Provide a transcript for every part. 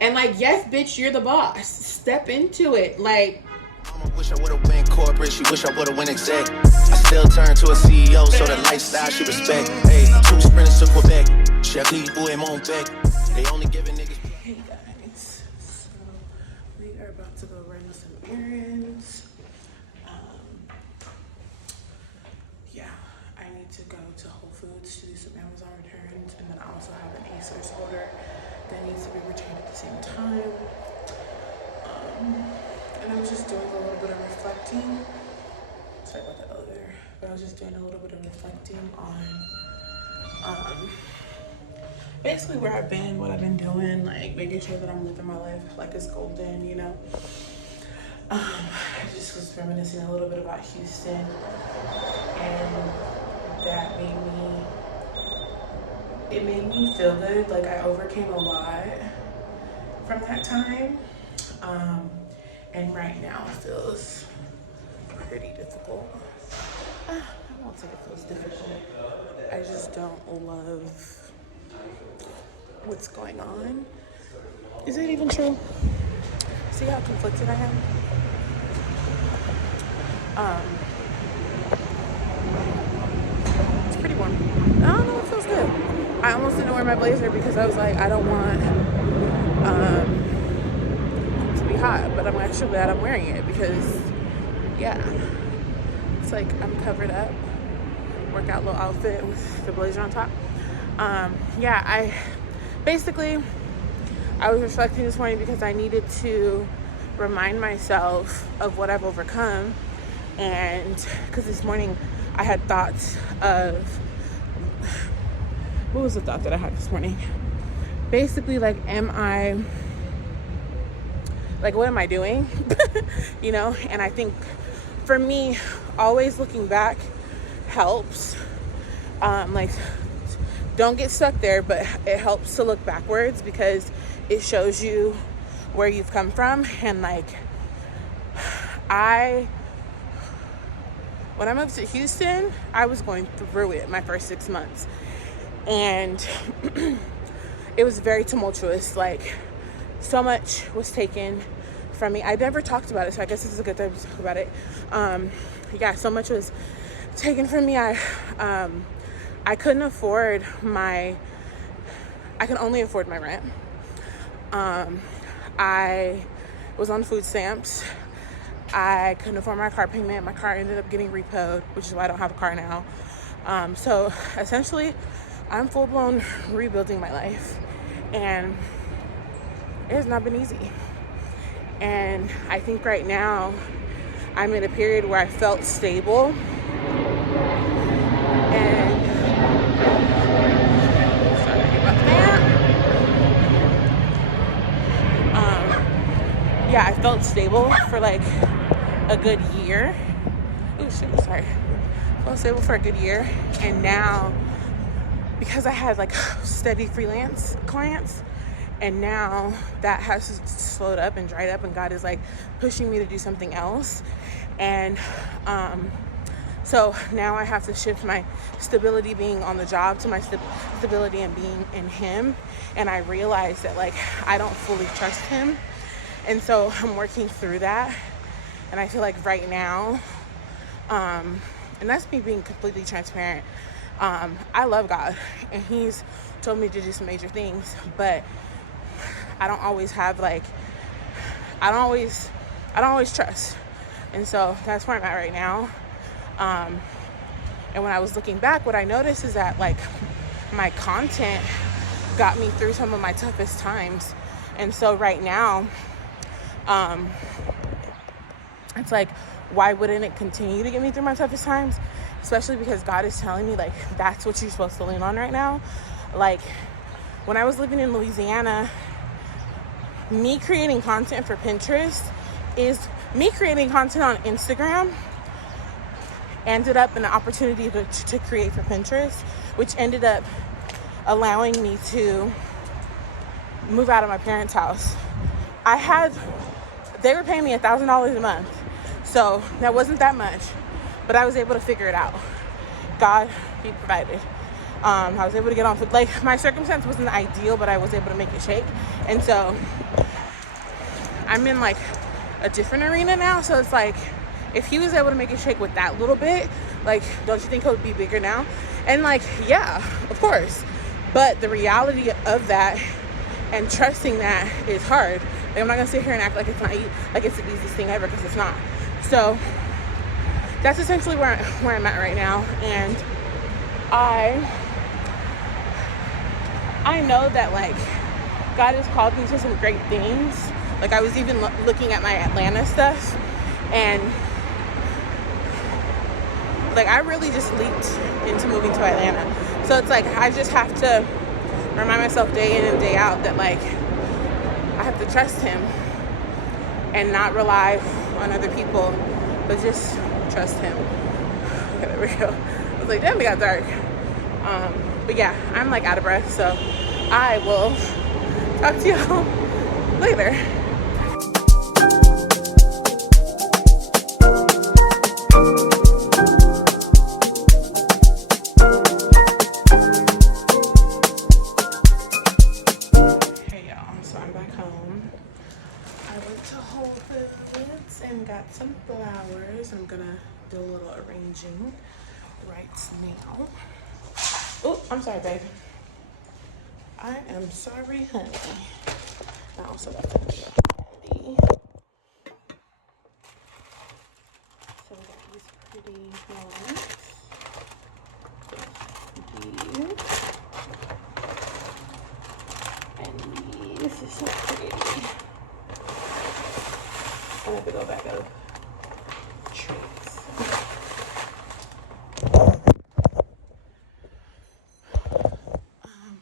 And like, yes, bitch, you're the boss. Step into it. Like, Mama wish I would've went corporate, she wish I would've went exec. I still turn to a CEO, so the lifestyle she respect. Hey, 2 sprinters to Quebec. Chevy, boy, mon bec. They only giving niggas. hey guys, so we are about to go run some errands. Yeah, I need to go to Whole Foods to do some Amazon returns, and then I also have an ASOS order that needs to be returned at the same time. And I was just doing a little bit of reflecting. Sorry about the elevator. But I was just doing a little bit of reflecting on basically where I've been, what I've been doing, like making sure that I'm living my life like it's golden, you know. I just was reminiscing a little bit about Houston, and that made me feel good. Like I overcame a lot from that time. And right now it feels pretty difficult. I won't say it feels difficult. I just don't love what's going on. Is it even true? See how conflicted I am? It's pretty warm. I don't know, it feels good. I almost didn't wear my blazer because I was like, I don't want to be hot, but I'm actually glad I'm wearing it because, yeah, it's like I'm covered up. Workout little outfit with the blazer on top. Yeah, I was reflecting this morning because I needed to remind myself of what I've overcome. And because this morning I had thoughts of, what was the thought that I had this morning? Basically, like, what am I doing? You know, and I think for me, always looking back helps. Like, don't get stuck there, but it helps to look backwards because it shows you where you've come from. And like, when I moved to Houston, I was going through it my first 6 months, and it was very tumultuous. Like, so much was taken from me. I never talked about it, so I guess this is a good time to talk about it. Yeah, so much was taken from me. I couldn't afford I could only afford my rent. I was on food stamps. I couldn't afford my car payment. My car ended up getting repoed, which is why I don't have a car now. So essentially, I'm full-blown rebuilding my life, and it has not been easy. And I think right now I'm in a period where I felt stable, and sorry about that. Yeah, I felt stable for like a good year. Oh shit, sorry. I felt stable for a good year, and now because I had like steady freelance clients, and now that has slowed up and dried up, and God is like pushing me to do something else. And so now I have to shift my stability being on the job to my stability and being in Him. And I realize that like I don't fully trust Him, and so I'm working through that. And I feel like right now, and that's me being completely transparent, I love God, and He's told me to do some major things, but I don't always have like, I don't always trust. And so that's where I'm at right now. And when I was looking back, what I noticed is that like my content got me through some of my toughest times. And so right now, it's like, why wouldn't it continue to get me through my toughest times? Especially because God is telling me like, that's what you're supposed to lean on right now. Like, when I was living in Louisiana, me creating content for Pinterest is me creating content on Instagram ended up in an opportunity to create for Pinterest, which ended up allowing me to move out of my parents' house. They were paying me $1,000 a month, so that wasn't that much, but I was able to figure it out. God, He provided. I was able to get on, like, my circumstance wasn't ideal, but I was able to make it shake. And so I'm in like a different arena now. So it's like, if he was able to make it shake with that little bit, like, don't you think it would be bigger now? And like, yeah, of course. But the reality of that and trusting that is hard. Like, I'm not gonna sit here and act like it's not, like it's the easiest thing ever, because it's not. So that's essentially where I'm at right now. And I know that, like, God has called me to some great things. Like, I was even looking at my Atlanta stuff, and like, I really just leaped into moving to Atlanta. So it's like, I just have to remind myself day in and day out that, like, I have to trust him and not rely on other people, but just trust him. Okay, there we go. I was like, damn, it got dark. But yeah, I'm like out of breath, so I will talk to y'all later. Hey y'all, so I'm back home. I went to Whole Foods and got some flowers. I'm gonna do a little arranging right now. Oh, I'm sorry, babe. I am sorry, honey. I also got some candy. So we got these pretty ones. These. And this is so pretty. And a big old bag of treats.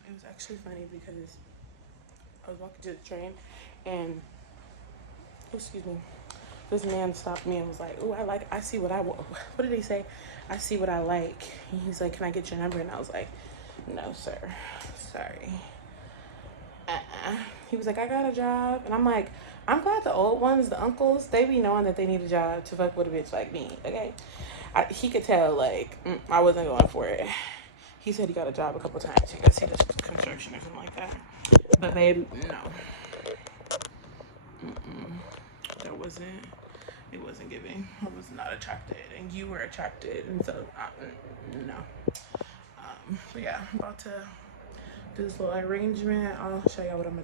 It was actually funny because I was walking to the train and, excuse me, this man stopped me and was like, oh, I see what I want. What did he say? I see what I like. And he's like, can I get your number? And I was like, no, sir. Sorry. He was like, I got a job. And I'm like, I'm glad the old ones, the uncles, they be knowing that they need a job to fuck with a bitch like me, okay? He could tell, like, I wasn't going for it. He said he got a job a couple times. I guess he does construction or something like that. But babe, no. It wasn't giving. I was not attracted, and you were attracted, and so, no. But yeah, I'm about to do this little arrangement. I'll show y'all what I'm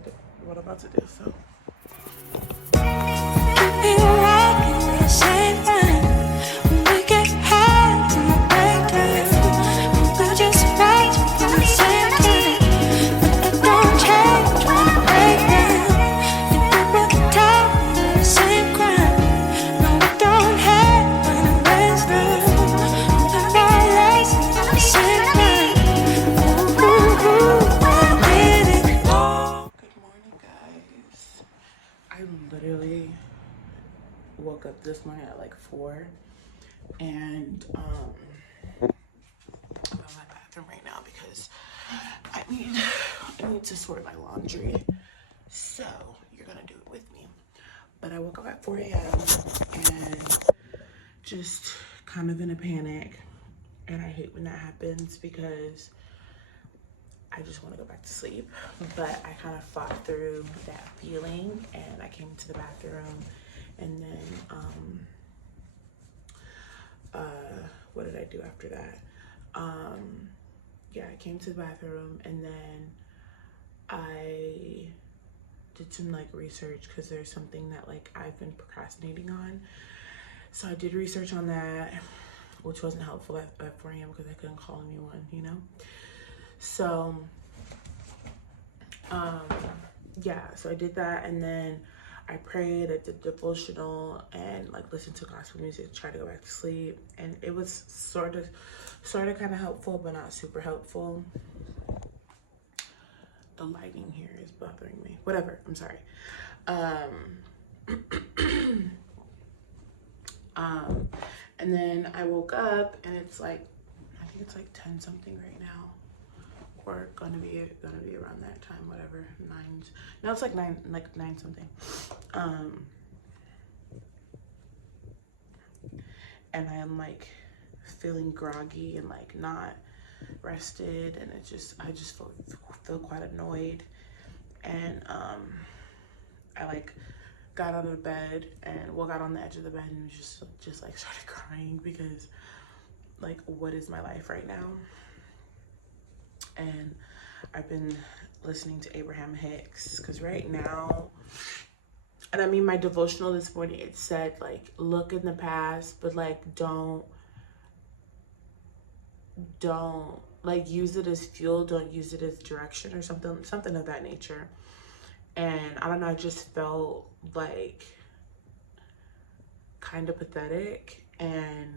about to do, so. Woke up this morning at like 4, and I'm in my bathroom right now because I need to sort my laundry. So you're gonna do it with me. But I woke up at 4 a.m. and just kind of in a panic, and I hate when that happens because I just want to go back to sleep. But I kind of fought through that feeling, and I came to the bathroom. And then, what did I do after that? Yeah, I came to the bathroom, and then I did some like research because there's something that like I've been procrastinating on. So I did research on that, which wasn't helpful at 4 a.m. because I couldn't call anyone, you know? So, yeah, so I did that, and then I prayed, I did devotional, and like listened to gospel music to try to go back to sleep. And it was sort of kind of helpful, but not super helpful. The lighting here is bothering me. Whatever, I'm sorry. And then I woke up, and it's like, I think it's like 10 something right now. Or gonna be around that time, whatever. No, it's like 9 something. And I am like feeling groggy and like not rested, and I just feel quite annoyed. And I like got out of bed and got on the edge of the bed and just like started crying, because like, what is my life right now? And I've been listening to Abraham Hicks, because right now, and I mean, my devotional this morning, it said like, look in the past, but like don't like use it as fuel, don't use it as direction, or something of that nature. And I don't know, I just felt like kind of pathetic. And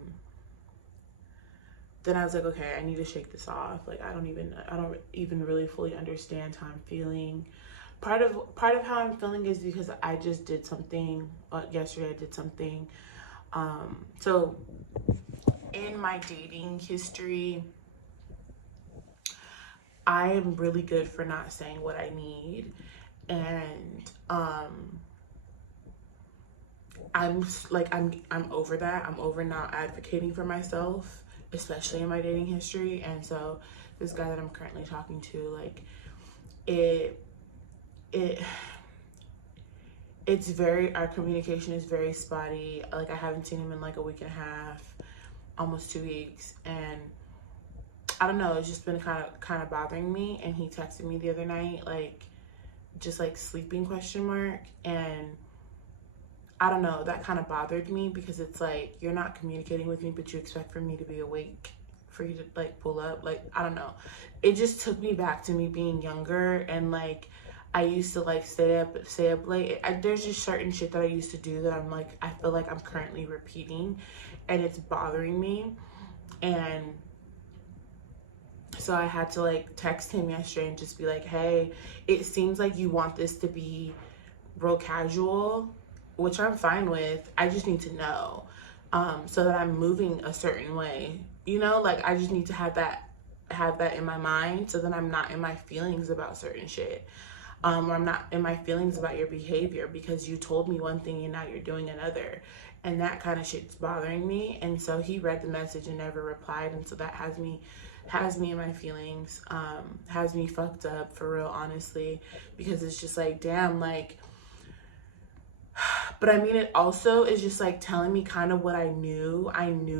then I was like, okay, I need to shake this off. Like, I don't even really fully understand how I'm feeling. Part of how I'm feeling is because I just did something yesterday. I did something. So in my dating history, I am really good for not saying what I need. And I'm over that. I'm over not advocating for myself, especially in my dating history. And so this guy that I'm currently talking to, like, our communication is very spotty. Like, I haven't seen him in like a week and a half, almost 2 weeks. And I don't know, it's just been kind of bothering me. And he texted me the other night, like, just like sleeping ? And I don't know, that kind of bothered me, because it's like, you're not communicating with me, but you expect for me to be awake for you to like pull up. Like, I don't know, it just took me back to me being younger, and like, I used to like stay up late. There's just certain shit that I used to do that I'm like, I feel like I'm currently repeating, and it's bothering me. And so I had to like text him yesterday and just be like, hey, it seems like you want this to be real casual, which I'm fine with. I just need to know, so that I'm moving a certain way, you know, like, I just need to have that in my mind, so that I'm not in my feelings about certain shit, or I'm not in my feelings about your behavior, because you told me one thing and now you're doing another, and that kind of shit's bothering me. And so he read the message and never replied, and so that has me in my feelings, has me fucked up for real, honestly, because it's just like, damn, like, but I mean, it also is just like telling me kind of what I knew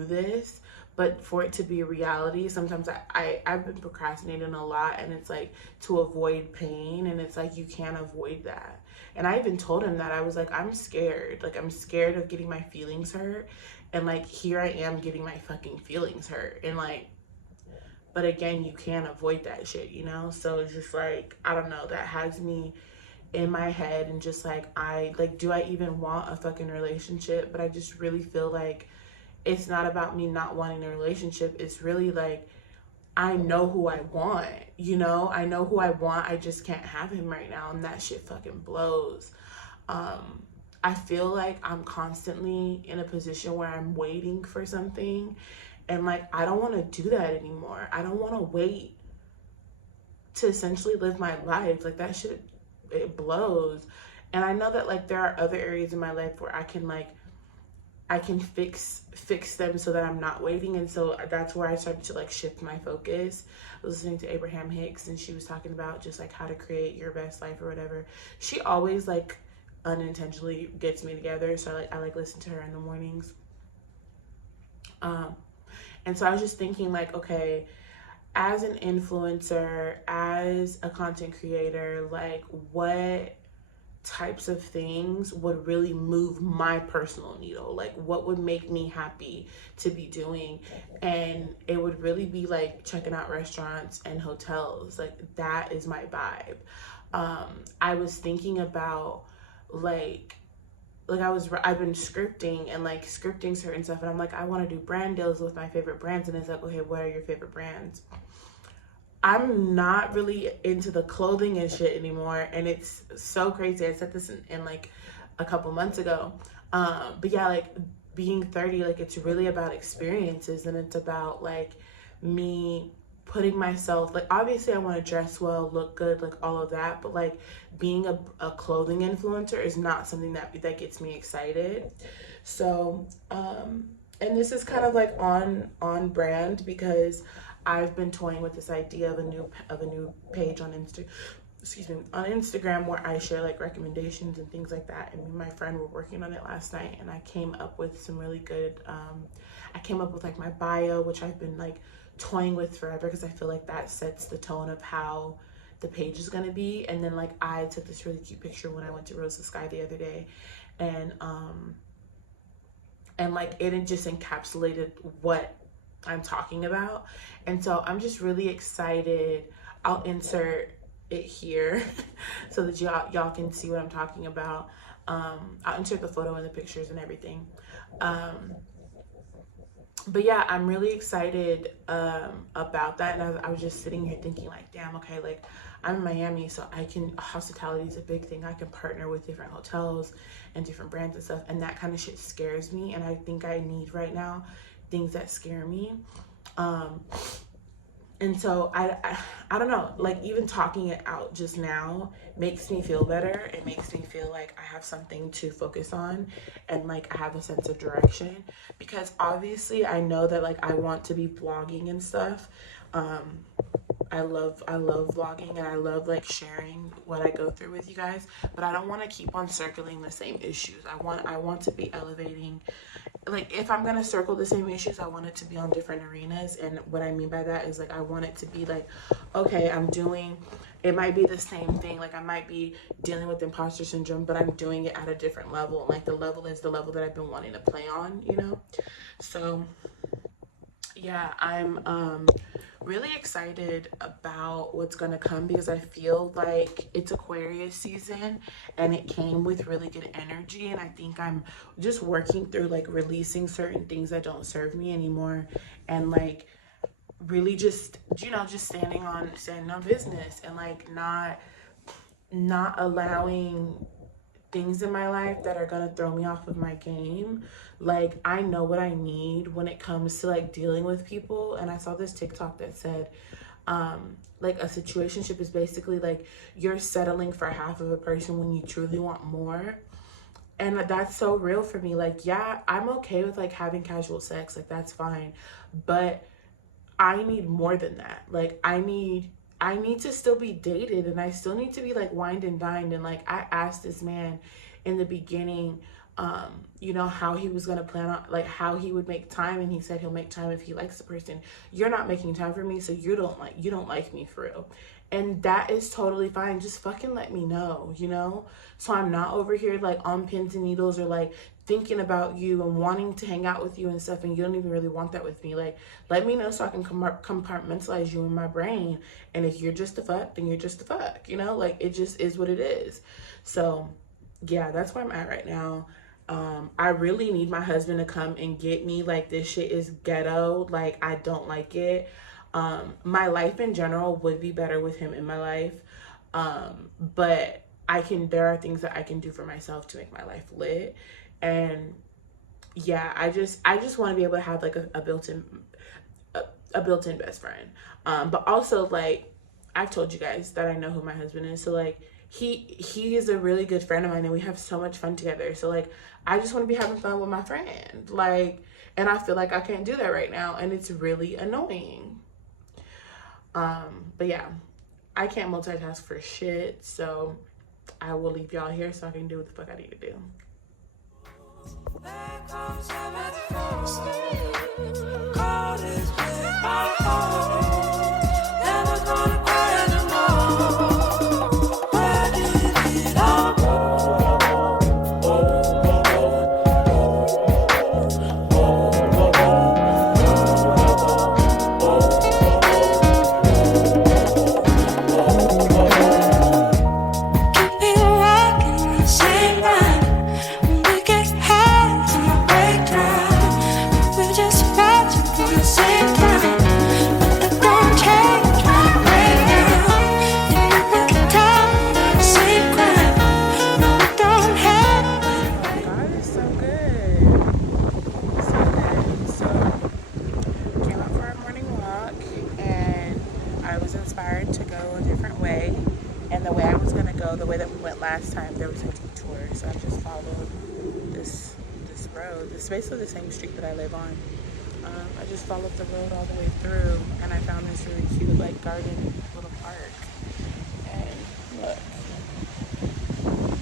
this, but for it to be a reality, sometimes I've been procrastinating a lot, and it's like to avoid pain, and it's like, you can't avoid that. And I even told him that. I was like, I'm scared of getting my feelings hurt, and like, here I am getting my fucking feelings hurt, and like, but again, you can't avoid that shit, you know? So it's just like, I don't know, that has me in my head, and just like, do I even want a fucking relationship? But I just really feel like it's not about me not wanting a relationship. It's really like, I know who I want, you know? I know who I want. I just can't have him right now, and that shit fucking blows. I feel like I'm constantly in a position where I'm waiting for something, and like, I don't want to do that anymore. I don't want to wait to essentially live my life. Like, that shit, it blows. And I know that like, there are other areas in my life where I can fix them so that I'm not waiting. And so that's where I started to like shift my focus. I was listening to Abraham Hicks, and she was talking about just like how to create your best life or whatever. She always like unintentionally gets me together, so I listen to her in the mornings. And so I was just thinking like, okay, as an influencer, as a content creator, like, what types of things would really move my personal needle? Like, what would make me happy to be doing? And it would really be like checking out restaurants and hotels. Like, that is my vibe. I was thinking about I've been scripting and like scripting certain stuff, and I'm like, I want to do brand deals with my favorite brands. And it's like, okay, what are your favorite brands? I'm not really into the clothing and shit anymore, and it's so crazy. I said this in like a couple months ago, but yeah, like, being 30, like, it's really about experiences, and it's about like me putting myself, like, obviously I want to dress well, look good, like all of that, but like, being a clothing influencer is not something that gets me excited. So and this is kind of like on brand, because I've been toying with this idea of a new page on Instagram where I share like recommendations and things like that. And me and my friend were working on it last night, and I came up with some really good I came up with like my bio, which I've been like toying with forever because I feel like that sets the tone of how the page is gonna be. And then like I took this really cute picture when I went to Rose the Sky the other day, and like it just encapsulated what I'm talking about. And so I'm just really excited. I'll insert it here so that y'all can see what I'm talking about. I'll insert the photo and the pictures and everything. But yeah, I'm really excited about that. And I was just sitting here thinking like, damn, okay, like I'm in Miami, so hospitality is a big thing. I can partner with different hotels and different brands and stuff, and that kind of shit scares me. And I think I need right now things that scare me. And so I don't know, like even talking it out just now makes me feel better. It makes me feel like I have something to focus on, and like I have a sense of direction, because obviously I know that like I want to be vlogging and stuff. I love vlogging, and I love like sharing what I go through with you guys, but I don't want to keep on circling the same issues. I want to be elevating. Like if I'm gonna circle the same issues, I want it to be on different arenas. And what I mean by that is like I want it to be like, okay, it might be the same thing, like I might be dealing with imposter syndrome, but I'm doing it at a different level. Like the level is the level that I've been wanting to play on, you know? So yeah, I'm really excited about what's gonna come, because I feel like it's Aquarius season and it came with really good energy, and I think I'm just working through like releasing certain things that don't serve me anymore, and like really just, you know, just standing on business, and like not allowing things in my life that are gonna throw me off of my game. Like I know what I need when it comes to like dealing with people. And I saw this TikTok that said like a situationship is basically like you're settling for half of a person when you truly want more. And that's so real for me. Like yeah, I'm okay with like having casual sex, like that's fine, but I need more than that. Like I need to still be dated, and I still need to be like wined and dined. And like I asked this man in the beginning, you know, how he was gonna plan on like how he would make time, and he said he'll make time if he likes the person. You're not making time for me, so you don't like me for real. And that is totally fine. Just fucking let me know, you know? So I'm not over here like on pins and needles, or like thinking about you and wanting to hang out with you and stuff, and you don't even really want that with me. Like let me know so I can compartmentalize you in my brain. And if you're just a fuck, then you're just a fuck, you know? Like it just is what it is. So yeah, that's where I'm at right now. I really need my husband to come and get me. Like this shit is ghetto. Like I don't like it. My life in general would be better with him in my life. But there are things that I can do for myself to make my life lit. And yeah, I just want to be able to have like a built-in best friend. But also like I've told you guys that I know who my husband is. So like he is a really good friend of mine, and we have so much fun together. So like I just want to be having fun with my friend. Like, and I feel like I can't do that right now, and it's really annoying. But yeah, I can't multitask for shit, so I will leave y'all here so I can do what the fuck I need to do. The way that we went last time, there was a detour, so I just followed this road. It's basically the same street that I live on. I just followed the road all the way through, and I found this really cute, like, garden little park. And look,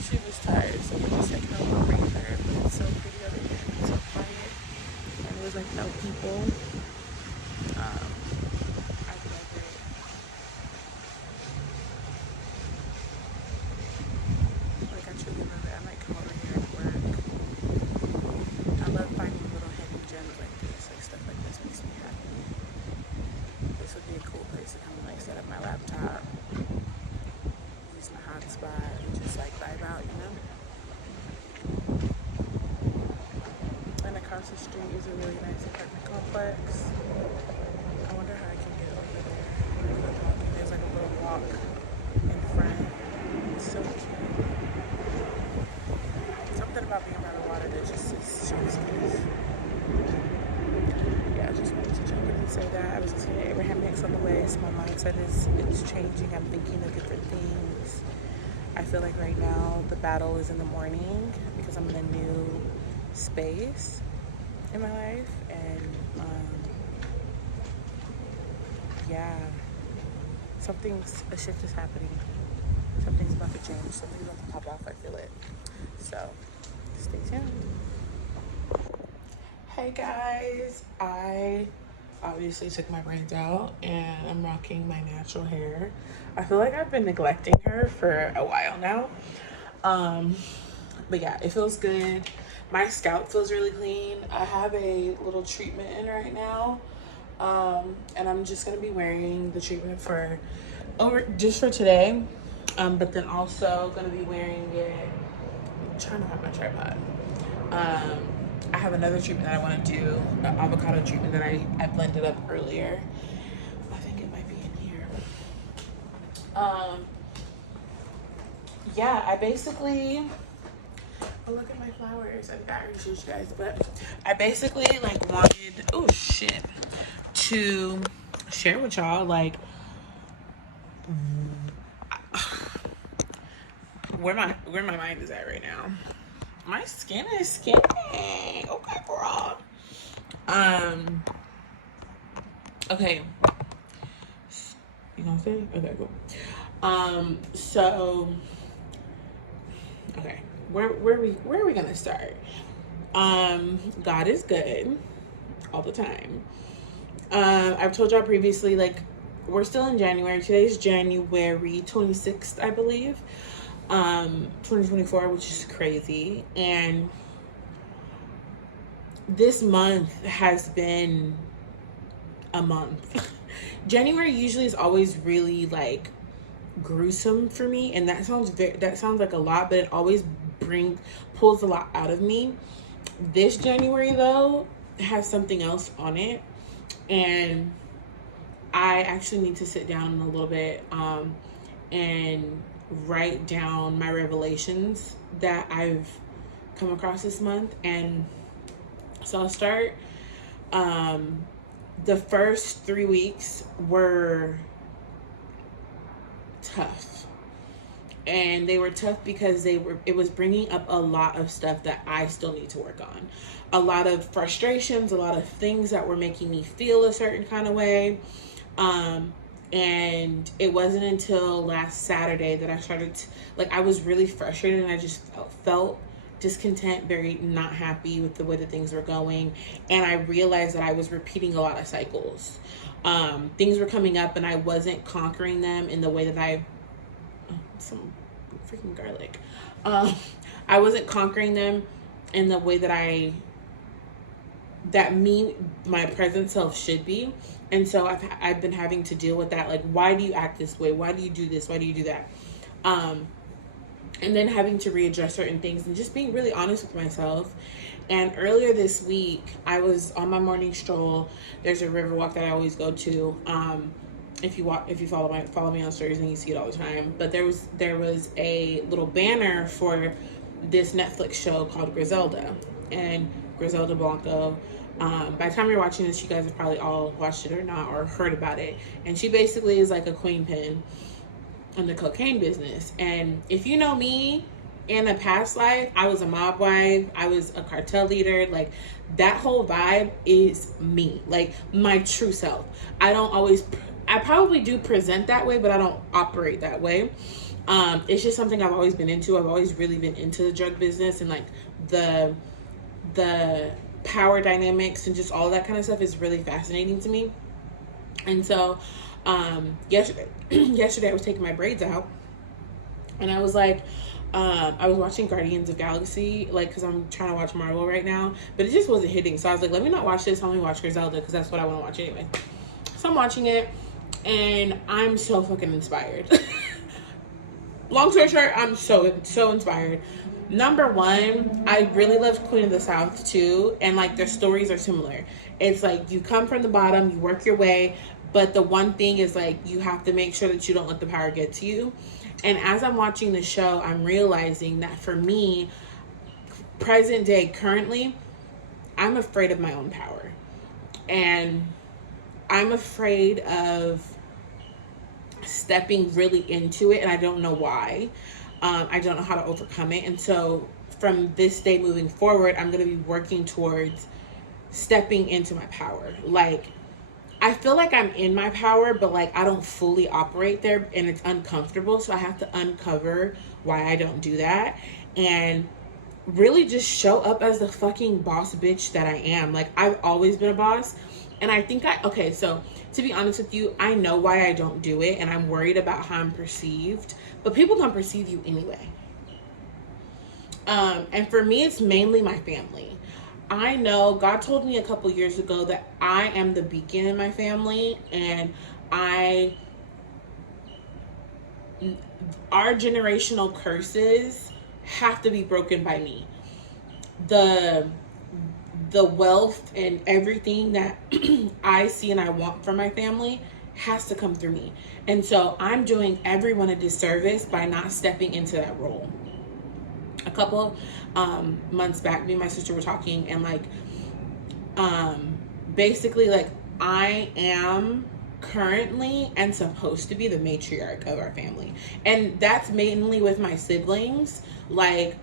she was tired, so we're just taking a little breather. But it's so pretty over here, it's so quiet, and there's like no people. I love it. Like, I truly love it. I might come over here and work. I love finding little hidden gems like this. Like, stuff like this makes me happy. This would be a cool place to come and like set up my laptop, use my hotspot, and just like vibe out, you know? And across the street is a really nice apartment complex. I wonder how I can get over there. There's like a little walk in front. It's so cute. Something about being around the water that just is chef's kiss. Yeah, I just wanted to jump in and say that. I was listening to Abraham Hicks on the way. So my mindset is it's changing. I'm thinking of different things. I feel like right now the battle is in the morning because I'm in a new space in my life, and yeah, a shift is happening. Something's about to change. Something's about to pop off. I feel it. So stay tuned. Hey guys, I obviously took my braids out and I'm rocking my natural hair. I feel like I've been neglecting her for a while now. But yeah, it feels good. My scalp feels really clean. I have a little treatment in right now. And I'm just gonna be wearing the treatment just for today. But then also gonna be wearing it. I'm trying to find my tripod. I have another treatment that I want to do, an avocado treatment that I blended up earlier. I think it might be in here. Yeah, I basically, oh, look at my flowers. I already showed you guys, but I basically like wanted, oh shit, to share with y'all like where my mind is at right now. My skin is skinny. Okay, girl. Okay. You gonna say? Okay, cool. So, okay. Where are we gonna start? God is good all the time. I've told y'all previously, like, we're still in January. Today's January 26th, I believe. 2024, which is crazy. And this month has been a month. January usually is always really like gruesome for me, and that sounds like a lot, but it always pulls a lot out of me. This January though has something else on it, and I actually need to sit down in a little bit and write down my revelations that I've come across this month. And so I'll start. The first 3 weeks were tough, and they were tough because it was bringing up a lot of stuff that I still need to work on, a lot of frustrations, a lot of things that were making me feel a certain kind of way. And it wasn't until last Saturday that I started I was really frustrated, and I just felt discontent, very not happy with the way that things were going. And I realized that I was repeating a lot of cycles. Things were coming up and I wasn't conquering them in the way that some freaking garlic. I wasn't conquering them in the way that my present self should be. And so I've been having to deal with that. Like, why do you act this way? Why do you do this? Why do you do that? And then having to readjust certain things and just being really honest with myself. And earlier this week, I was on my morning stroll. There's a river walk that I always go to. If you follow me on stories, and you see it all the time. But there was a little banner for this Netflix show called Griselda, and Griselda Blanco. By the time you're watching this, you guys have probably all watched it or not, or heard about it. And she basically is like a queen pin in the cocaine business. And if you know me, in a past life, I was a mob wife, I was a cartel leader. Like, that whole vibe is me, like my true self. I probably do present that way, but I don't operate that way. It's just something I've always been into. I've always really been into the drug business, and like the power dynamics and just all that kind of stuff is really fascinating to me. And so yesterday I was taking my braids out, and I was like, I was watching Guardians of Galaxy, like, because I'm trying to watch Marvel right now, but it just wasn't hitting. So I was like, let me not watch this, let me watch Griselda, because that's what I want to watch anyway. So I'm watching it, and I'm so fucking inspired. Long story short, I'm so inspired. Number one, I really love Queen of the South too, and like their stories are similar. It's like you come from the bottom, you work your way, but the one thing is like you have to make sure that you don't let the power get to you. And as I'm watching the show, I'm realizing that for me, present day, currently, I'm afraid of my own power. And I'm afraid of stepping really into it, and I don't know why. I don't know how to overcome it. And so from this day moving forward, I'm going to be working towards stepping into my power. Like, I feel like I'm in my power, but like I don't fully operate there, and it's uncomfortable. So I have to uncover why I don't do that and really just show up as the fucking boss bitch that I am. Like, I've always been a boss, and I think okay, so to be honest with you, I know why I don't do it, and I'm worried about how I'm perceived, but people don't perceive you anyway. And for me, it's mainly my family. I know God told me a couple years ago that I am the beacon in my family, and our generational curses have to be broken by me. The wealth and everything that I see and I want from my family has to come through me. And so I'm doing everyone a disservice by not stepping into that role. A couple months back, me and my sister were talking, and like basically, like, I am currently and supposed to be the matriarch of our family, and that's mainly with my siblings. Like,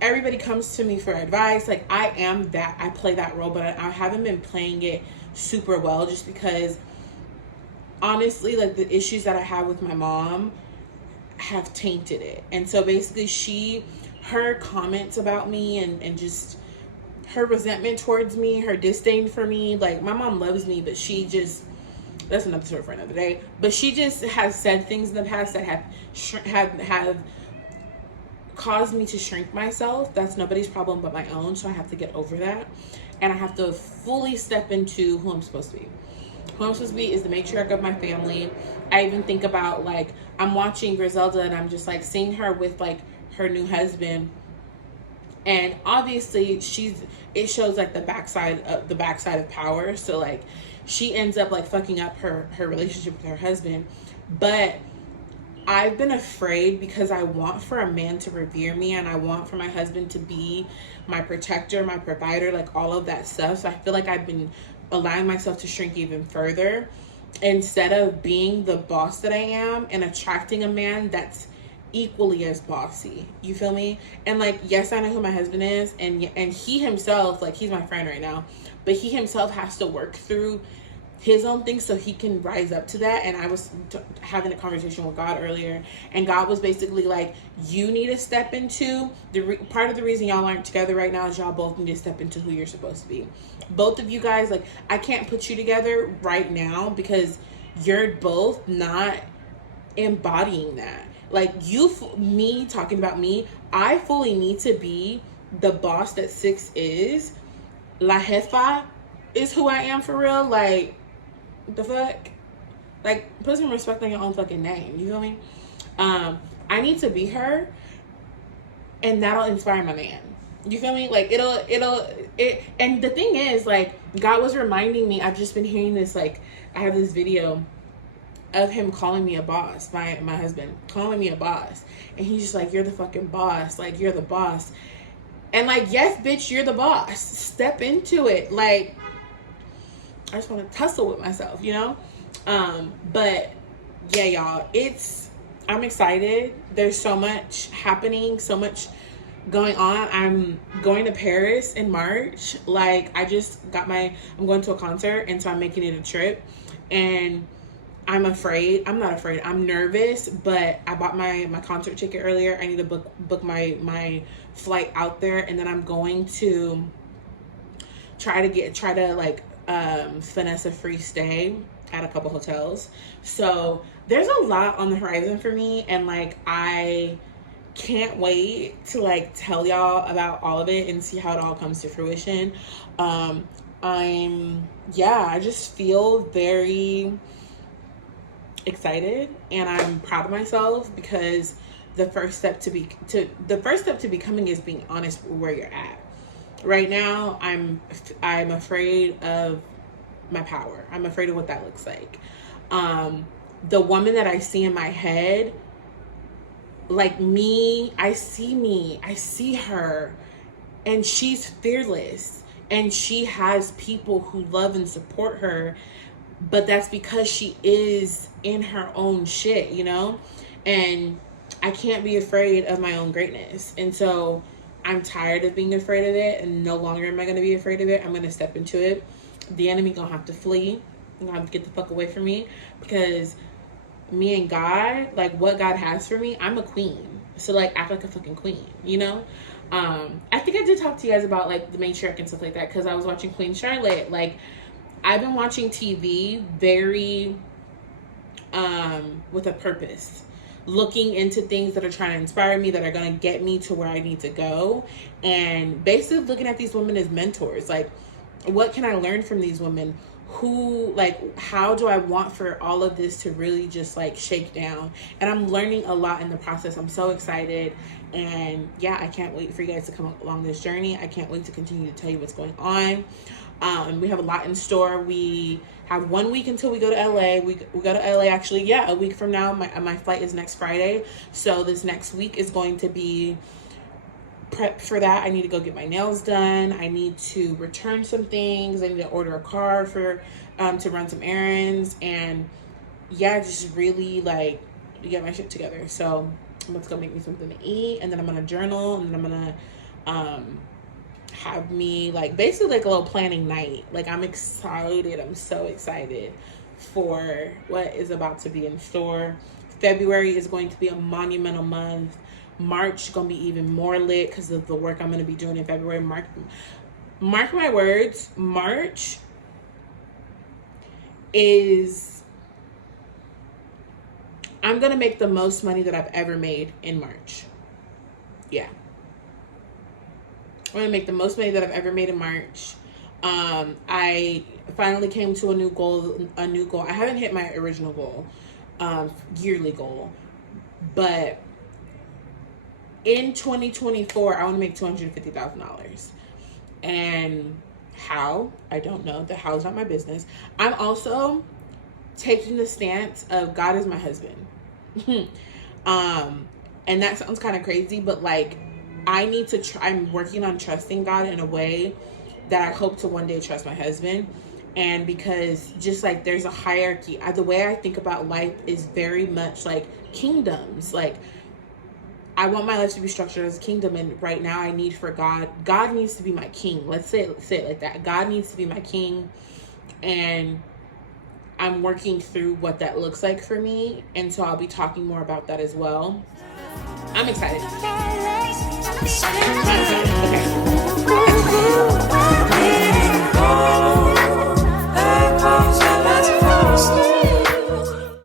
everybody comes to me for advice. Like, I am that, I play that role, but I haven't been playing it super well, just because honestly, like, the issues that I have with my mom have tainted it. And so basically her comments about me and just her resentment towards me, her disdain for me, like, my mom loves me, but she just, that's another story for another day, but she just has said things in the past that have caused me to shrink myself. That's nobody's problem but my own. So I have to get over that, and I have to fully step into who I'm supposed to be. Who I'm supposed to be is the matriarch of my family. I even think about, like, I'm watching Griselda, and I'm just like seeing her with like her new husband, and obviously it shows like the backside of power. So like she ends up like fucking up her relationship with her husband. But I've been afraid because I want for a man to revere me, and I want for my husband to be my protector, my provider, like all of that stuff. So I feel like I've been allowing myself to shrink even further, instead of being the boss that I am and attracting a man that's equally as bossy. You feel me? And like, yes, I know who my husband is, and he himself, like, he's my friend right now, but he himself has to work through his own things so he can rise up to that. And I was having a conversation with God earlier, and God was basically like, you need to step into part of the reason y'all aren't together right now is y'all both need to step into who you're supposed to be. Both of you guys, like, I can't put you together right now because you're both not embodying that. Like, me talking about me, I fully need to be the boss that Six is. La Jefa is who I am for real. Like, the fuck? Like, put some respect on your own fucking name. You feel me? I need to be her, and that'll inspire my man. You feel me? Like, and the thing is, like, God was reminding me, I've just been hearing this, like, I have this video of him calling me a boss, my husband calling me a boss, and he's just like, you're the fucking boss, like, you're the boss. And like, yes, bitch, you're the boss, step into it. Like, I just want to tussle with myself, you know? But yeah, y'all, it's I'm excited. There's so much happening, so much going on. I'm going to Paris in March. Like, I just got I'm going to a concert, and so I'm making it a trip. And I'm afraid. I'm not afraid. I'm nervous, but I bought my concert ticket earlier. I need to book my flight out there, and then I'm going to try to like finesse a free stay at a couple hotels. So there's a lot on the horizon for me, and like I can't wait to like tell y'all about all of it and see how it all comes to fruition. I just feel very excited, and I'm proud of myself, because the first step to becoming is being honest with where you're at. Right now, I'm afraid of my power. I'm afraid of what that looks like. The woman that I see in my head, like I see her, and she's fearless, and she has people who love and support her, but that's because she is in her own shit, you know? And I can't be afraid of my own greatness. And so I'm tired of being afraid of it, and no longer am I going to be afraid of it. I'm going to step into it. The enemy going to have to flee. You're going to have to get the fuck away from me, because me and God, like what God has for me, I'm a queen. So like act like a fucking queen, you know? I think I did talk to you guys about like the matriarch and stuff like that, because I was watching Queen Charlotte. Like, I've been watching TV very with a purpose, looking into things that are trying to inspire me, that are going to get me to where I need to go, and basically looking at these women as mentors. Like, what can I learn from these women? How do I want for all of this to really just like shake down? And I'm learning a lot in the process. I'm so excited, and yeah, I can't wait for you guys to come along this journey. I can't wait to continue to tell you what's going on. We have a lot in store. We have 1 week until we go to LA. We go to LA actually, a week from now. My flight is next Friday. So this next week is going to be prep for that. I need to go get my nails done. I need to return some things. I need to order a car for to run some errands, and just really like get my shit together. So I'm about to go make me something to eat, and then I'm gonna journal, and then I'm gonna have me like basically like a little planning night. Like, I'm excited. I'm so excited for what is about to be in store. February is going to be a monumental month. March gonna be even more lit because of the work I'm gonna be doing in February. Mark my words, March I'm gonna make the most money that I've ever made in March. Yeah, I'm gonna make the most money that I've ever made in March. I finally came to a new goal. I haven't hit my original goal, yearly goal, but in 2024, I want to make $250,000. And how? I don't know. The how is not my business. I'm also taking the stance of God is my husband. And that sounds kind of crazy, but like, I need to I'm working on trusting God in a way that I hope to one day trust my husband. And because just like there's a hierarchy, the way I think about life is very much like kingdoms. Like, I want my life to be structured as a kingdom, and right now I need for God needs to be my king. Let's say it like that. God needs to be my king, and I'm working through what that looks like for me, and so I'll be talking more about that as well. I'm excited. Okay.